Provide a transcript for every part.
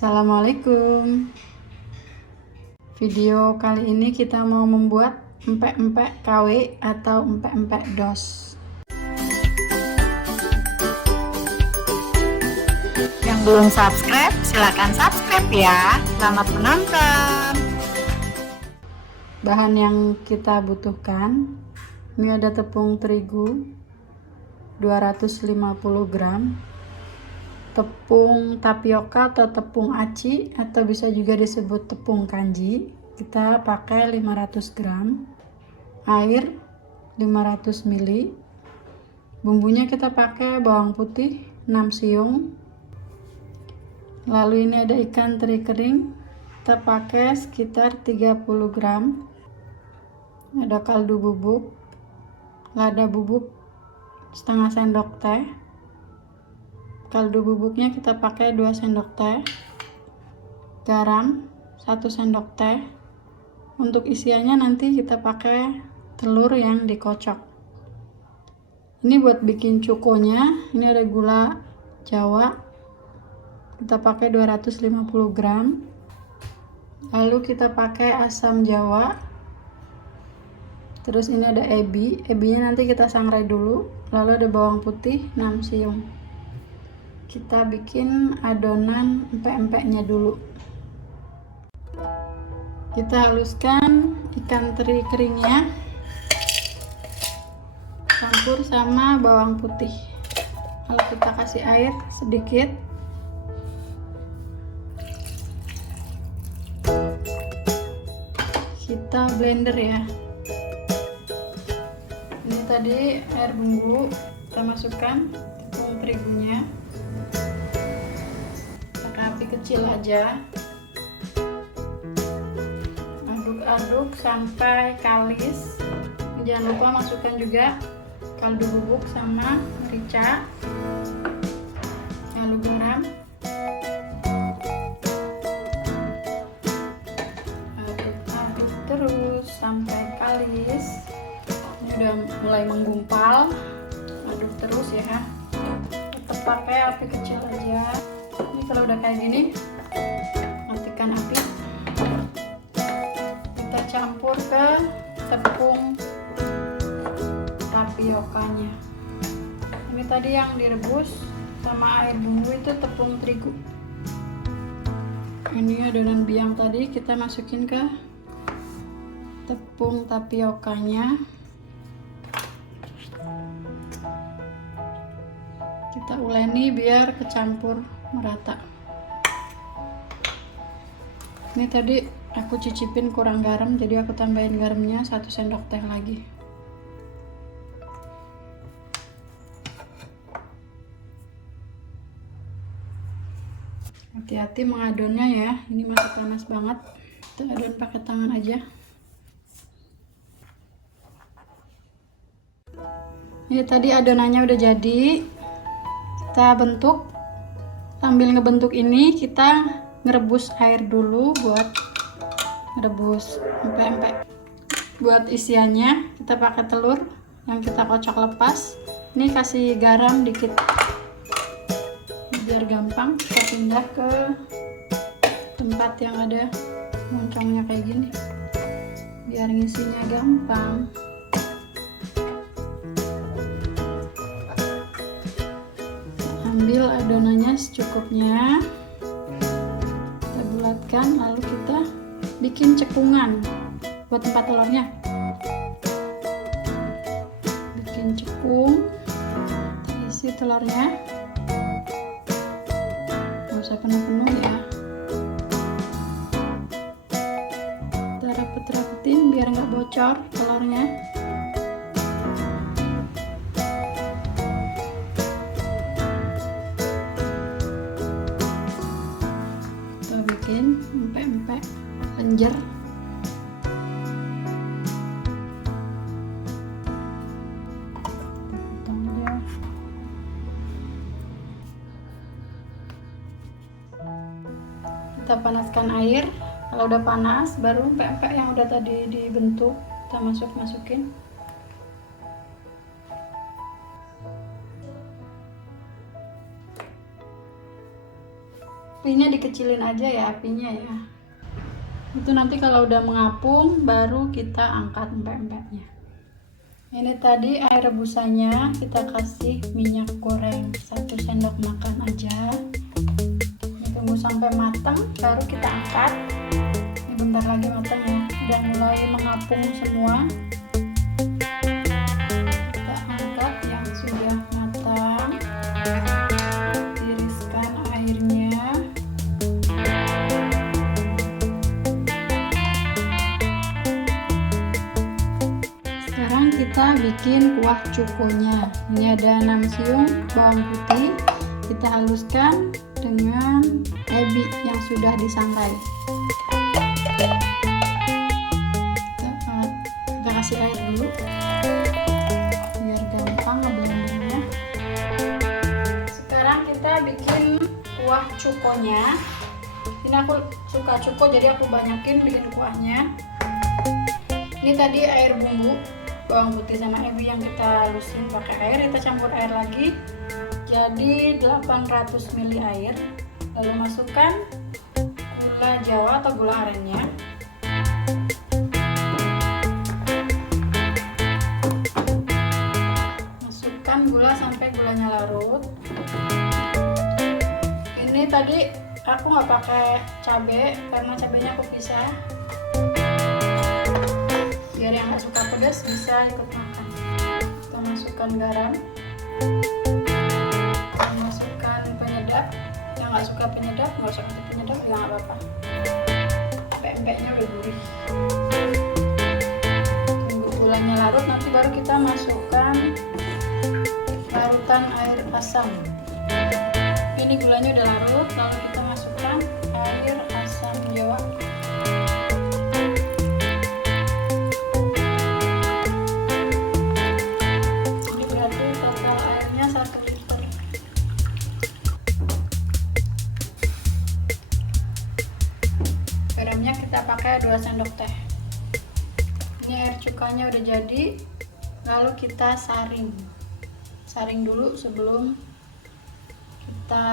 Assalamualaikum. Video kali ini kita mau membuat empek-empek KW atau empek-empek DOS. Yang belum subscribe, silakan subscribe ya. Selamat menonton. Bahan yang kita butuhkan, ini ada tepung terigu 250 gram, tepung tapioka atau tepung aci atau bisa juga disebut tepung kanji, kita pakai 500 gram, air 500 ml, bumbunya kita pakai bawang putih 6 siung, lalu ini ada ikan teri kering, kita pakai sekitar 30 gram, ada kaldu bubuk, lada bubuk setengah sendok teh, kaldu bubuknya kita pakai 2 sendok teh, garam 1 sendok teh. Untuk isiannya nanti kita pakai telur yang dikocok. Ini buat bikin cukonya, ini ada gula Jawa, kita pakai 250 gram. Lalu kita pakai asam jawa. Terus ini ada ebinya nanti kita sangrai dulu. Lalu ada bawang putih 6 siung. Kita bikin adonan empek-empeknya dulu. Kita haluskan ikan teri keringnya, campur sama bawang putih. Lalu kita kasih air sedikit. Kita blender ya. Ini tadi air bumbu, kita masukkan tepung terigunya. Pakai api kecil aja. Aduk-aduk sampai kalis. Jangan lupa masukkan juga kaldu bubuk sama merica, lalu garam. Aduk-aduk terus sampai kalis. Ini udah mulai menggumpal. Aduk terus ya. Tetap pakai api kecil aja. Ini kalau udah kayak gini, matikan api. Kita campur ke tepung tapiokanya. Ini tadi yang direbus sama air bumbu itu tepung terigu. Ini adonan biang tadi kita masukin ke tepung tapiokanya. Kita uleni biar kecampur merata. Ini tadi aku cicipin kurang garam, jadi aku tambahin garamnya 1 sendok teh lagi. Hati-hati mengadonnya ya, ini masih panas banget. Kita adon pakai tangan aja. Ini tadi adonannya udah jadi, kita bentuk. Sambil ngebentuk ini kita ngerebus air dulu buat rebus empek-empek. Buat isiannya kita pakai telur yang kita kocok lepas. Ini kasih garam dikit biar gampang. Kita pindah ke tempat yang ada moncongnya kayak gini biar ngisinya gampang. Ambil adonannya secukupnya, kita bulatkan, lalu kita bikin cekungan buat tempat telurnya. Bikin cekung, isi telurnya, nggak usah penuh-penuh ya. Kita rapet-rapetin biar nggak bocor telurnya. Kita bikin empek-empek lenjer. Kita panaskan air. Kalau udah panas, baru empek-empek yang udah tadi dibentuk kita masukin. apinya dikecilin aja ya, apinya ya. Itu nanti kalau udah mengapung baru kita angkat empek-empeknya. Ini tadi air rebusannya, kita kasih minyak goreng 1 sendok makan aja. Ini tunggu sampai matang baru kita angkat. Ini bentar lagi matang ya, udah mulai mengapung semua. Kita angkat yang sudah matang, tiriskan airnya. Sekarang kita bikin kuah cukonya. Ini ada 6 siung bawang putih, kita haluskan dengan ebi yang sudah disantai. Kita kasih air dulu biar gampang ngeblendingnya. Sekarang kita bikin kuah cukonya. Ini aku suka cuko jadi aku banyakin bikin kuahnya. Ini tadi air bumbu bawang putih sama ebi yang kita halusin pakai air, kita campur air lagi jadi 800 ml air, lalu masukkan gula jawa atau gula arennya, masukkan gula sampai gulanya larut. Ini tadi aku nggak pakai cabai karena cabainya aku pisah biar yang nggak suka pedas bisa ikut makan. Kita masukkan garam, kita masukkan penyedap. Yang nggak suka penyedap nggak usah kasih penyedap juga nggak apa-apa. Empek-empeknya udah gurih. Tunggu gulanya larut, nanti baru kita masukkan larutan air asam. Ini gulanya udah larut, lalu kita masukkan air asam jawa. Garamnya kita pakai 2 sendok teh. Ini air cukanya udah jadi, lalu kita saring dulu sebelum kita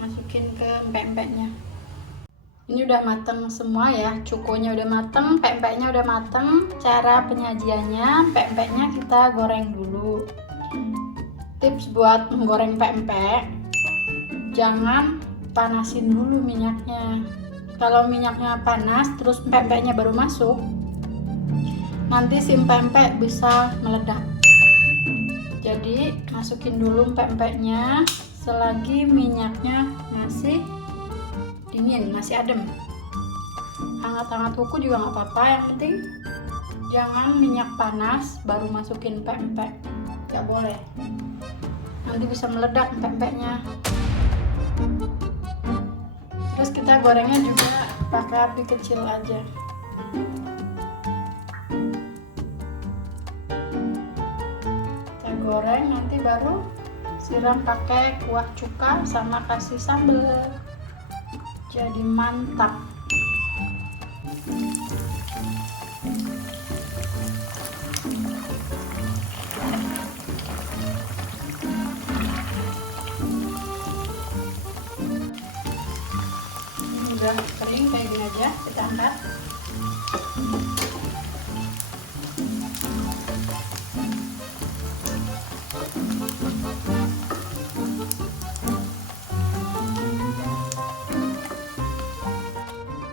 masukin ke empek-empeknya. Ini udah mateng semua ya, cukonya udah mateng, empek-empeknya udah mateng. Cara penyajiannya, empek-empeknya kita goreng dulu. Tips buat menggoreng empek-empek, jangan panasin dulu minyaknya. Kalau minyaknya panas terus empek-empeknya baru masuk, nanti si empek-empek bisa meledak. Jadi masukin dulu empek-empeknya selagi minyaknya masih dingin, masih adem. Hangat-hangat kuku juga nggak apa-apa, yang penting jangan minyak panas baru masukin empek-empek, nggak boleh, nanti bisa meledak empek-empeknya. Terus kita gorengnya juga pakai api kecil aja. Kita goreng, nanti baru siram pakai kuah cuka sama kasih sambal. Jadi mantap. Udah kering kayak gini aja, kita angkat.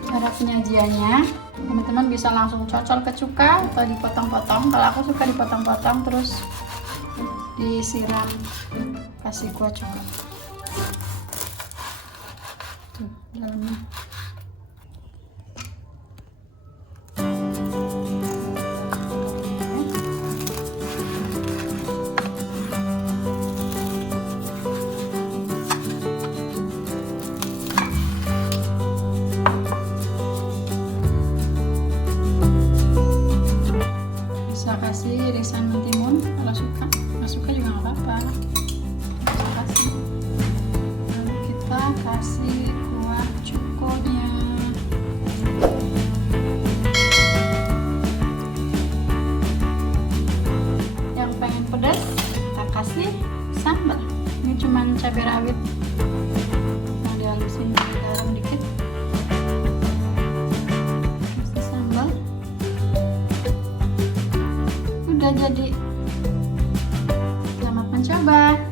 Cara penyajiannya, teman-teman bisa langsung cocol ke cuka atau dipotong-potong. Kalau aku suka dipotong-potong terus disiram kasih kuah cuka. Tuh dalamnya. Kasih irisan mentimun kalau suka, nggak suka juga nggak apa-apa. Kita kasih, lalu kita kasih kuah cuko udah jadi. Selamat mencoba.